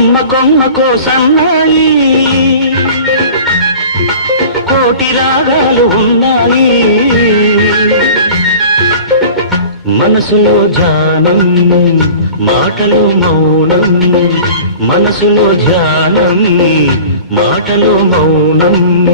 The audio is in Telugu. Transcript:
కొమ్మ కొమ్మ కోసన్నాయి కోటి రాగాలు ఉన్నాయి మనసులో ధ్యానం మాటలు మౌనం మనసులో ధ్యానం మాటలు మౌనం